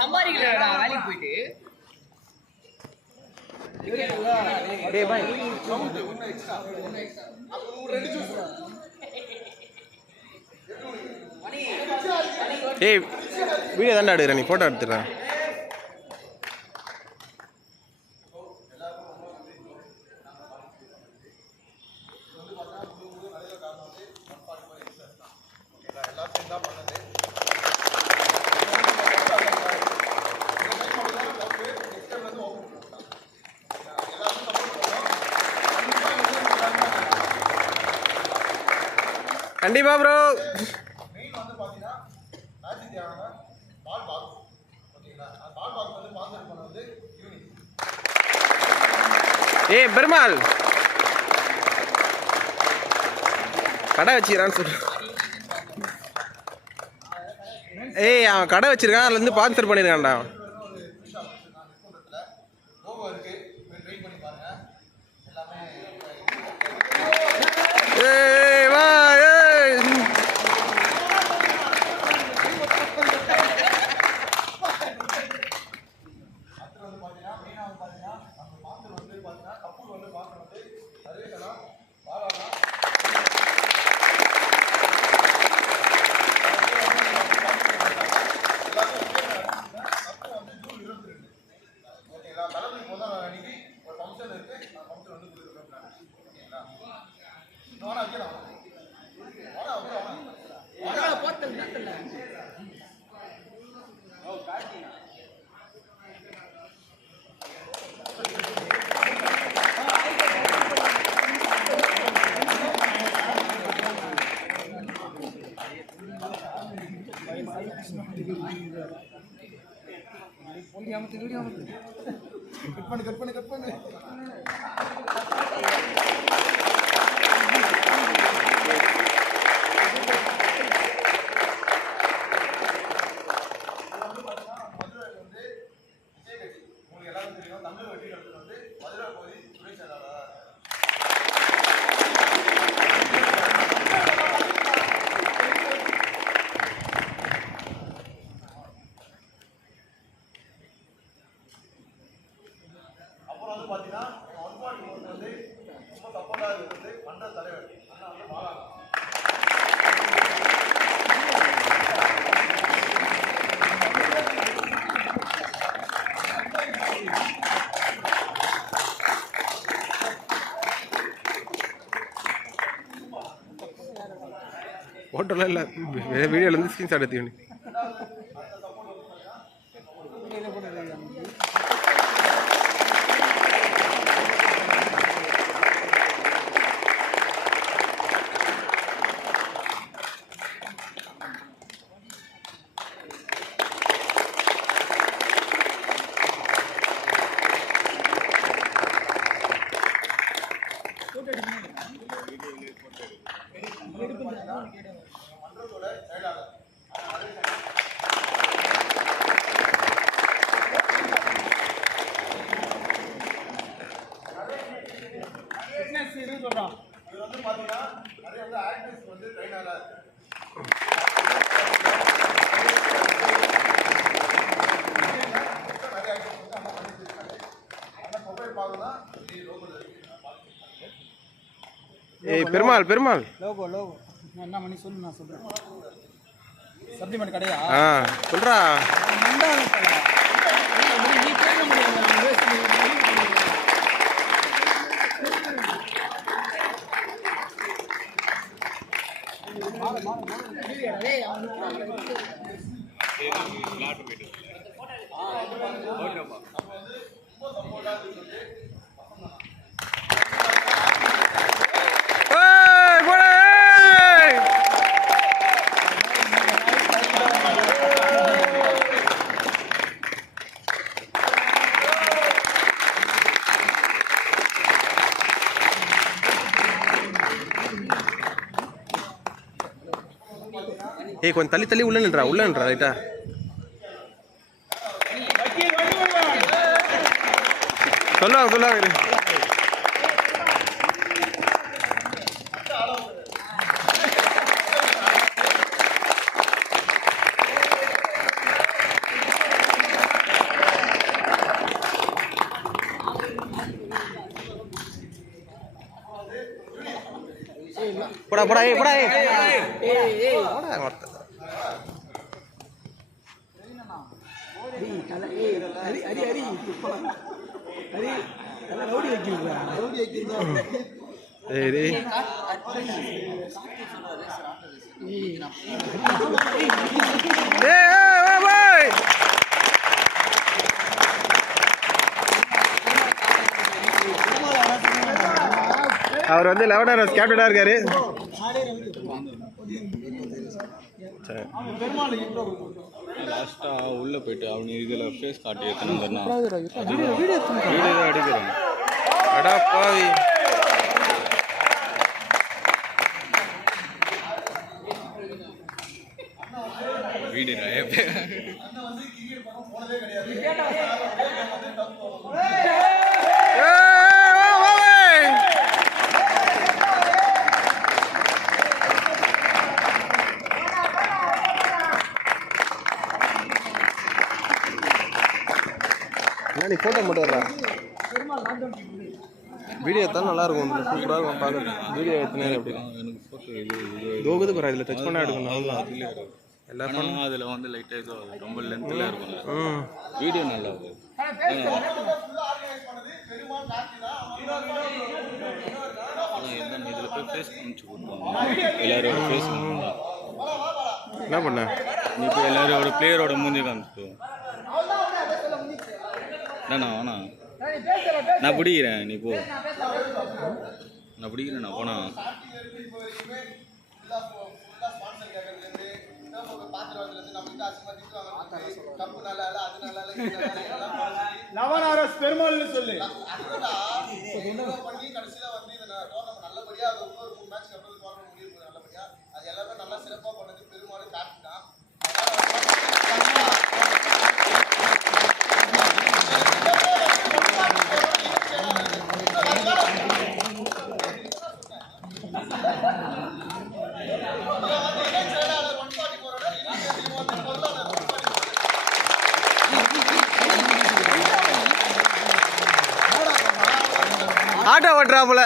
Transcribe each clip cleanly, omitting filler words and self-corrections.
சம்பாதிக்கலடா வேலைக்கு போயிட்டு ஏய் வீடியோ தாண்டா எடுக்கிறேன், நீ ஃபோட்டோ எடுத்துடுறேன். கண்டிப்பா ப்ரோ. ஏய் பெருமாள் கடை வச்சுக்கிறான்னு சொல்லு. ஏய் அவன் கடை வச்சிருக்கான், அதுல இருந்து ஸ்பான்சர் பண்ணிருக்கான்டா. ஏய் வா ஏய் கட் பண்ணு. ஃபோட்டோலாம் இல்லை, வீடியோலேருந்து ஸ்க்ரீன்ஷாட் எடுத்துக்கணும். ஏய் பெருமாள் லோகோ என்ன பண்ணி சொல்லு, நான் சொல்றேன். சப்ளிமெண்ட் கடையா சொல்றா. ஏய் கொஞ்சம் தள்ளி உள்ள நின்றா ரைட்டா. சொல்லுவாங்க போடா போடா போடா போடா அவர் வந்து 11 கேப்டனா இருக்காரு. லாஸ்டா உள்ள போயிட்டு அவனு இதுல ஃபேஸ் காட்டி ஏத்தணும்னா வீடியோ அடிக்கிறேன். அடா பாவி வீடியோ நீ ஃபோட்டோ மட்டும் வரா வீடியோ தான் நல்லா இருக்கும் சூப்பராக இருக்கும் பார்க்குறது. வீடியோ எத்தனை அப்படி எனக்கு ஃபோட்டோ இது தோகுது போகிறா இதில் டச் பண்ணால் எடுக்கணும் அவ்வளோதான். எல்லா ஃபோனும் அதில் வந்து லைட்டாக ஏதோ ரொம்ப லென்த்தில் இருக்கும். வீடியோ நல்லா இருக்கும். இதில் போய் ஃபேஸ் காமிச்சு கொடுப்பாங்க எல்லாரோட ஃபேஸ். என்ன பண்ண நீ இப்போ எல்லாரோட பிளேயரோட மூஞ்சி காமிச்சு வேணா நான் பிடிக்கிறேன். நீ போ நான் பிடிக்கிறேன். நான் போனா பெருமாள் சொல்லு ஆட்டோ ஓட்டுறாப்புல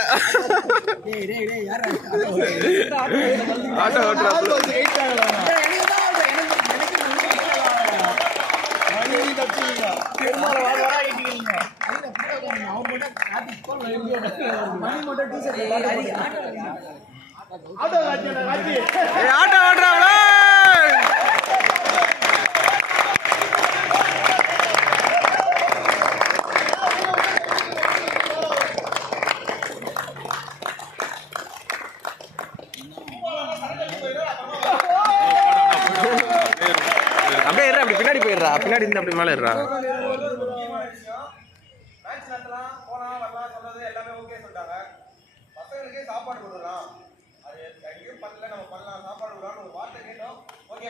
ஆட்டோ ஓட்டுறாப்புல ஆட்டோ ஓட்டுறாப்புல அப்படியே இருறா. அப்படி பின்னாடி போயிடுறா. பின்னாடி இருந்து அப்படி மேலே இருறா. வீடியோ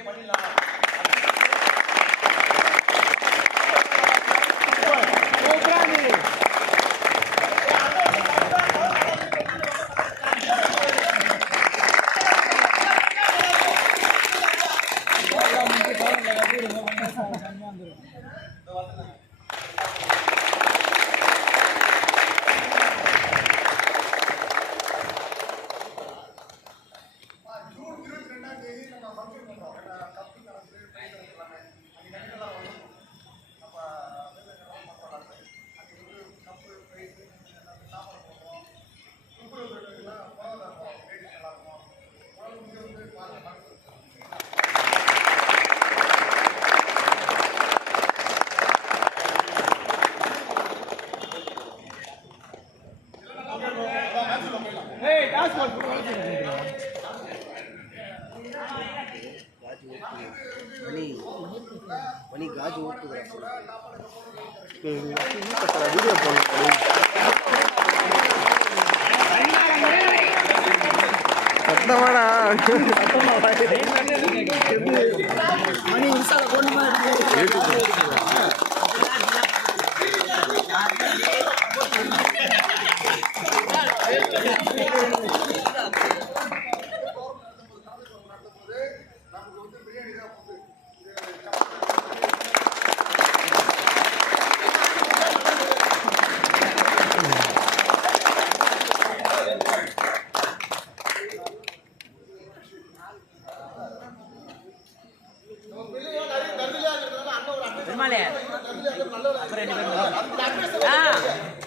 சத்தமாடா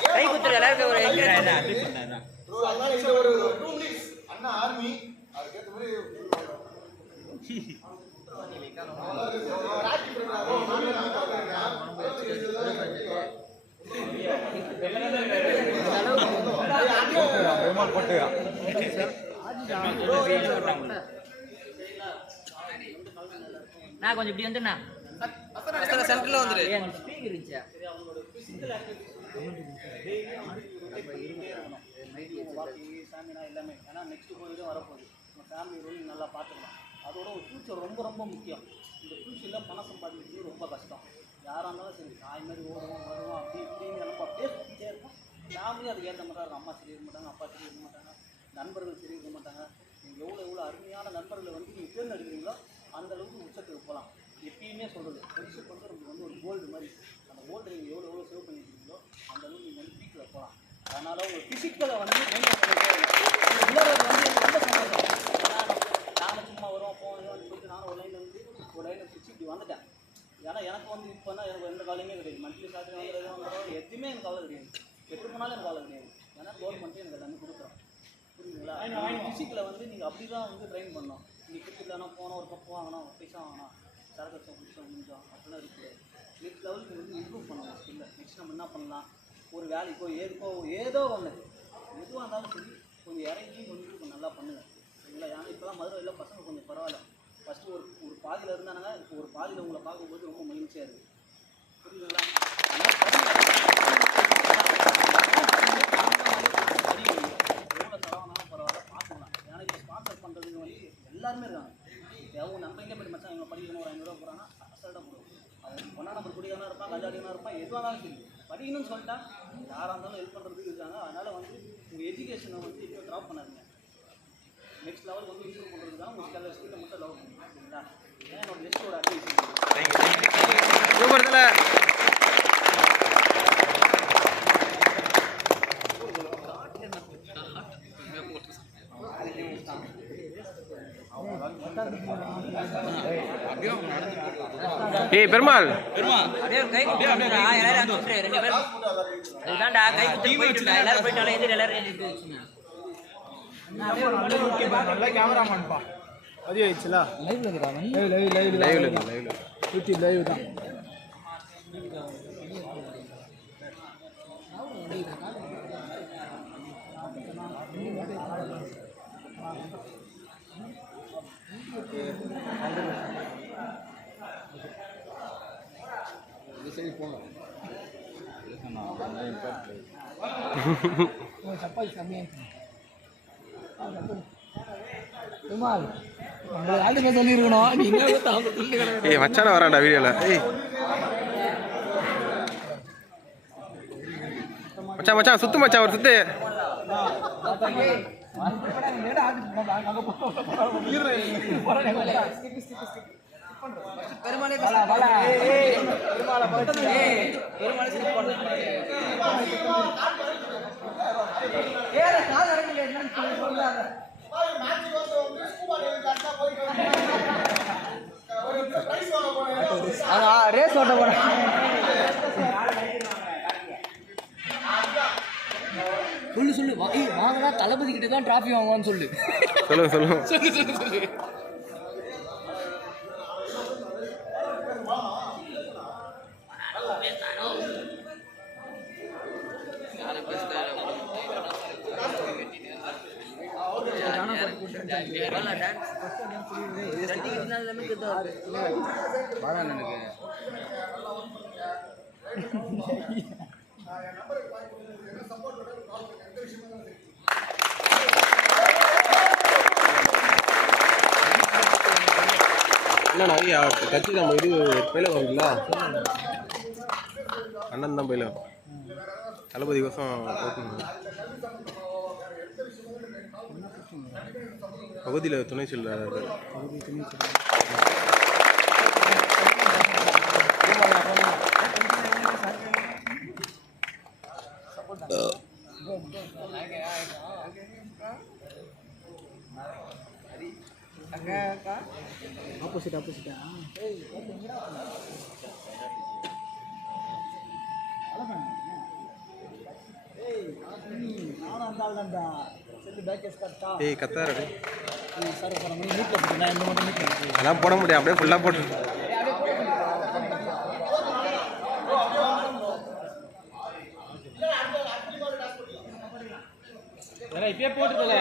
கை குத்துற எல்லாருக்கும் ஒரு நான் கொஞ்சம் இப்படி வந்துண்ணா சென்டர்ல வந்துரு ஸ்பீக்கர் இருந்துச்சா எல்லாமே ஏன்னா நெக்ஸ்ட் கோயிலும் வரப்போகுது நம்ம ஃபேமிலி ரோல் நல்லா பார்த்துக்கலாம் அதோட ஒரு ஃபியூச்சர் ரொம்ப ரொம்ப முக்கியம் இந்த ஃபியூச்சரில் பணம் சம்பாதிக்கிறது ரொம்ப கஷ்டம் யாராக இருந்தாலும் சரி தாய் மாதிரி ஓடுவோம் வருவோம் அப்படி இப்படின்னு நம்ம அப்படியே சுற்றிட்டே இருக்கும் ஃபேமிலி அதுக்கு ஏற்ற மாதிரி இருக்கும் அம்மா சரி இருக்க மாட்டாங்க அப்பா சரி இருக்க மாட்டாங்க நண்பர்கள் சரி இருக்க மாட்டாங்க நீங்கள் எவ்வளோ அருமையான நண்பர்களை வந்து நீங்கள் தேர்ந்தெடுக்கிறீங்களோ அந்தளவுக்கு உச்சத்துக்கு போகலாம் எப்பயுமே சொல்கிறது ஃப்ரெண்ட்ஷிப் வந்து நமக்கு வந்து ஒரு கோல்டு மாதிரி அந்த கோல்டு நீங்கள் எவ்வளோ சேவ் பண்ணிக்கிறீங்களோ அந்தளவுக்கு நீங்கள் வந்து பீக்கில் போகலாம் அதனால் உங்கள் ஃபிசிக்கலை வந்து மெயின்டைன் பண்ணிட்டே உள்ளது வந்து ரொம்ப சந்தோஷம் ஏன்னா நானும் சும்மா வரும் போவோம் போயிட்டு நானும் ஒரு லைனில் பிடிச்சி இப்படி வந்துட்டேன் ஏன்னா எனக்கு வந்து இப்போனா எனக்கு எந்த கவலையுமே கிடையாது மந்த்லி சாத்திரம் வாங்குறது எதுவுமே எனக்கு கவலை கிடையாது எட்டு போனாலும் எனக்கு கவலை கிடையாது ஏன்னா கவர்மெண்ட்டே எனக்கு எல்லாமே கொடுக்குறோம் புரியுதுங்களா ஃபிசிக்கில் வந்து நீங்கள் அப்படி தான் வந்து ட்ரெயின் பண்ணணும் நீங்கள் கிரிக்கெட்லனா போனோம் ஒரு கப்பு வாங்கணும் ஒரு பைசா வாங்கணும் சரக்கத்தை பிடிச்சோம் முடிஞ்சோம் அப்படிலாம் இருக்குது நெக்ஸ்ட் லெவலுக்கு வந்து இம்ப்ரூவ் பண்ணணும் ஸ்கில்லை நெக்ஸ்ட் நம்ம என்ன பண்ணலாம் ஒரு வேலைக்கோ ஏதோ ஒன்று எதுவாக இருந்தாலும் சரி கொஞ்சம் இறங்கி கொஞ்சம் கொஞ்சம் நல்லா பண்ணுங்கள் சரிங்களா ஏன்னா இப்போலாம் மதுரையில் பசங்க கொஞ்சம் பரவாயில்ல ஃபஸ்ட்டு ஒரு பாதியில் இருந்தானுங்க இப்போ ஒரு பாதியில் உங்களை பார்க்கும்போது ரொம்ப மகிழ்ச்சியாக இருக்குது புரியுதுங்களா எவ்வளோ செலவானாலும் பரவாயில்ல பார்த்துக்கலாம் ஏன்னா இப்போ ஸ்பான்சர் பண்ணுறதுக்கு வந்து எல்லாருமே இருக்காங்க அவங்க நம்ம எங்கே போய் மச்சான் இவங்க படிக்கணும் ஒரு 500 ரூபா போகிறாங்கன்னா அசல்ட்டாக போடுவோம் அவங்க ஒன்றா நம்பர் குடிக்காமல் இருப்பான் கஞ்சாடியாக இருப்பான் எதுவாக இருந்தாலும் சரி படிக்கணும்னு சொல்லிட்டா யாராக இருந்தாலும் ஹெல்ப் பண்ணுறதுக்கு இருக்காங்க அதனால் வந்து உங்கள் எஜுகேஷனை வந்து இப்போ ட்ராப் பண்ணாதீங்க நெக்ஸ்ட் லெவல் வந்து இம்ப்ரூவ் பண்ணுறதுக்காக உங்கள் சில ஸ்கில்லை மட்டும் லெவல் பண்ணுங்க சரிங்களா ஏன்னா என்னோட நெக்ஸ்ட்டோட அட்வைஸ் ஏய் பெருமாள் அப்படியே கை குத்துறா எல்லாரும் அனுப்பிச்சு ரெண்டு பேரும் அதுதான்டா கை குத்து போயிட்டு எல்லாரும் போயிட்டாலும் எதிர எல்லாரும் எழுதிட்டு வச்சுங்க நல்ல கேமராமேன்பா அது ஆயிடுச்சுல லைவ்ல இருக்கா லைவ்ல யூடியூப் லைவ் தான் சப்பாத்தி கம்மியாக சொல்லிருக்கணும் ஏய் மச்சான வரான்டா வீடியோல ஏய் மச்சான் மச்சான் சுத்து மச்சான் ஒரு சுத்து ரேஸ் ஓட்ட போறேன் சொல்லு வாங்கடா தளபதி கிட்ட தான் டிராஃபி வாங்குவான்னு சொல்லு சொல்லு என்னண்ணா கட்சி நம்ம இது பயில வாங்கல அண்ணன் தான் பயில தளபதி கோசம் பகுதியில் துணை செல்வார் ஆப்போசிட்டா ஏய் கத்தாரு சார் மீட்டில் போட்டு நான் இந்த மட்டும் மீட்டில் அதெல்லாம் போட முடியாது, அப்படியே ஃபுல்லாக போட்டு இப்பயே போட்டுக்கல.